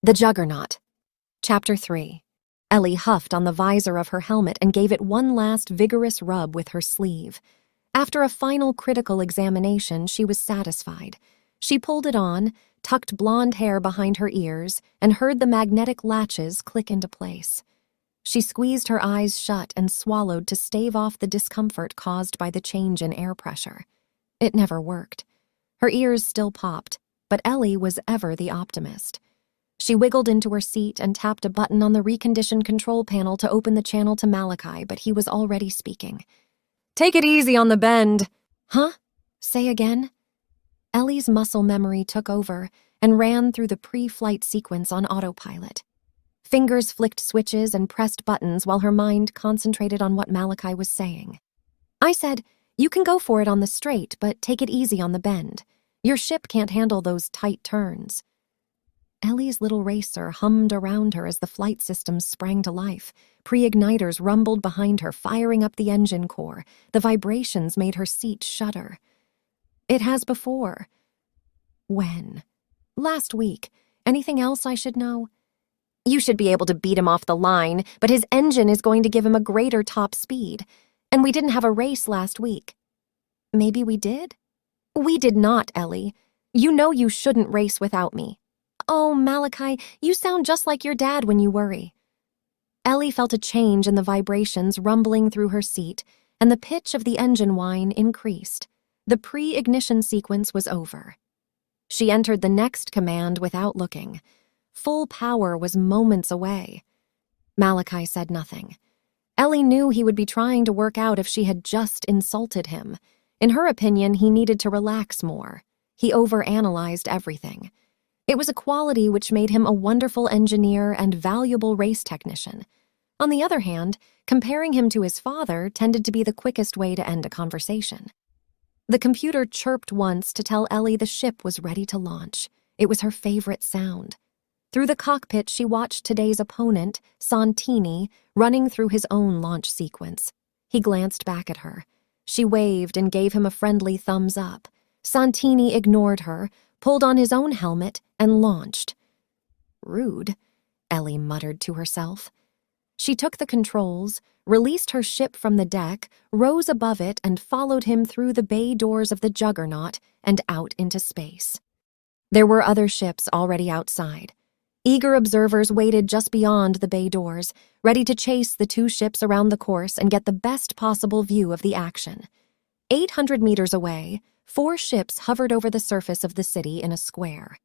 The Juggernaut. Chapter 3. Ellie huffed on the visor of her helmet and gave it one last vigorous rub with her sleeve. After a final critical examination, she was satisfied. She pulled it on, tucked blonde hair behind her ears, and heard the magnetic latches click into place. She squeezed her eyes shut and swallowed to stave off the discomfort caused by the change in air pressure. It never worked. Her ears still popped, but Ellie was ever the optimist. She wiggled into her seat and tapped a button on the reconditioned control panel to open the channel to Malachi, but he was already speaking. "Take it easy on the bend." "Huh? Say again?" Ellie's muscle memory took over and ran through the pre-flight sequence on autopilot. Fingers flicked switches and pressed buttons while her mind concentrated on what Malachi was saying. "I said, you can go for it on the straight, but take it easy on the bend. Your ship can't handle those tight turns." Ellie's little racer hummed around her as the flight systems sprang to life. Pre-igniters rumbled behind her, firing up the engine core. The vibrations made her seat shudder. "It has before." "When?" "Last week. Anything else I should know?" "You should be able to beat him off the line, but his engine is going to give him a greater top speed. And we didn't have a race last week." "Maybe we did?" "We did not, Ellie. You know you shouldn't race without me." "Oh, Malachi, you sound just like your dad when you worry." Ellie felt a change in the vibrations rumbling through her seat, and the pitch of the engine whine increased. The pre-ignition sequence was over. She entered the next command without looking. Full power was moments away. Malachi said nothing. Ellie knew he would be trying to work out if she had just insulted him. In her opinion, he needed to relax more. He overanalyzed everything. It was a quality which made him a wonderful engineer and valuable race technician. On the other hand, comparing him to his father tended to be the quickest way to end a conversation. The computer chirped once to tell Ellie the ship was ready to launch. It was her favorite sound. Through the cockpit, she watched today's opponent, Santini, running through his own launch sequence. He glanced back at her. She waved and gave him a friendly thumbs up. Santini ignored her, pulled on his own helmet, and launched. "Rude," Ellie muttered to herself. She took the controls, released her ship from the deck, rose above it, and followed him through the bay doors of the Juggernaut and out into space. There were other ships already outside. Eager observers waited just beyond the bay doors, ready to chase the two ships around the course and get the best possible view of the action. 800 meters away, 4 ships hovered over the surface of the city in a square.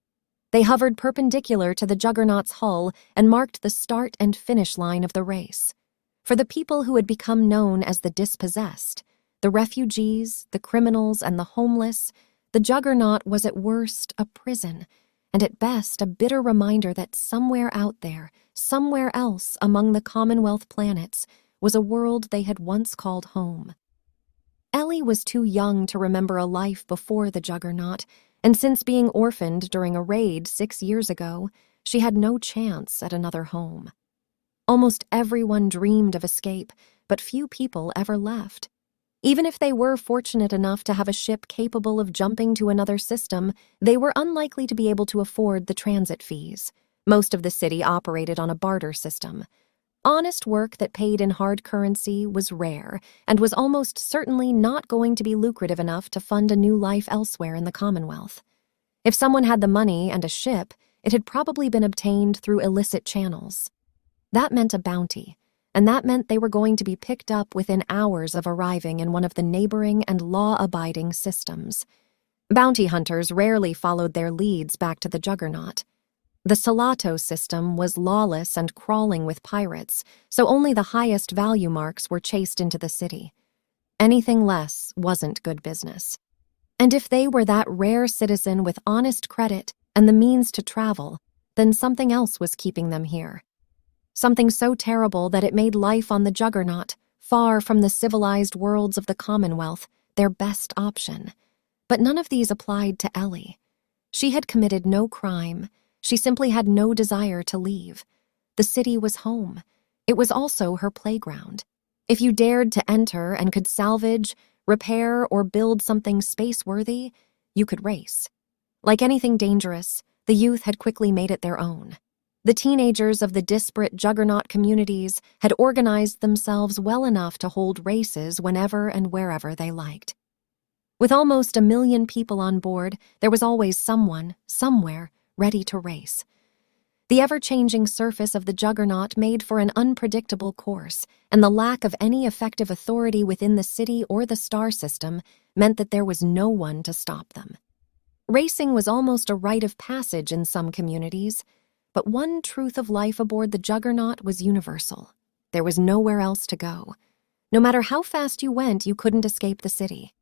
They hovered perpendicular to the Juggernaut's hull and marked the start and finish line of the race. For the people who had become known as the dispossessed, the refugees, the criminals, and the homeless, the Juggernaut was at worst a prison, and at best a bitter reminder that somewhere out there, somewhere else among the Commonwealth planets, was a world they had once called home. Ellie was too young to remember a life before the Juggernaut, and since being orphaned during a raid 6 years ago, she had no chance at another home. Almost everyone dreamed of escape, but few people ever left. Even if they were fortunate enough to have a ship capable of jumping to another system, they were unlikely to be able to afford the transit fees. Most of the city operated on a barter system. Honest work that paid in hard currency was rare and was almost certainly not going to be lucrative enough to fund a new life elsewhere in the Commonwealth. If someone had the money and a ship, it had probably been obtained through illicit channels. That meant a bounty, and that meant they were going to be picked up within hours of arriving in one of the neighboring and law-abiding systems. Bounty hunters rarely followed their leads back to the Juggernaut. The Salato system was lawless and crawling with pirates, so only the highest value marks were chased into the city. Anything less wasn't good business. And if they were that rare citizen with honest credit and the means to travel, then something else was keeping them here. Something so terrible that it made life on the Juggernaut, far from the civilized worlds of the Commonwealth, their best option. But none of these applied to Ellie. She had committed no crime. She simply had no desire to leave. The city was home. It was also her playground. If you dared to enter and could salvage, repair, or build something space-worthy, you could race. Like anything dangerous, the youth had quickly made it their own. The teenagers of the disparate Juggernaut communities had organized themselves well enough to hold races whenever and wherever they liked. With almost 1 million people on board, there was always someone, somewhere, ready to race. The ever-changing surface of the Juggernaut made for an unpredictable course, and the lack of any effective authority within the city or the star system meant that there was no one to stop them. Racing was almost a rite of passage in some communities, but one truth of life aboard the Juggernaut was universal. There was nowhere else to go. No matter how fast you went, you couldn't escape the city.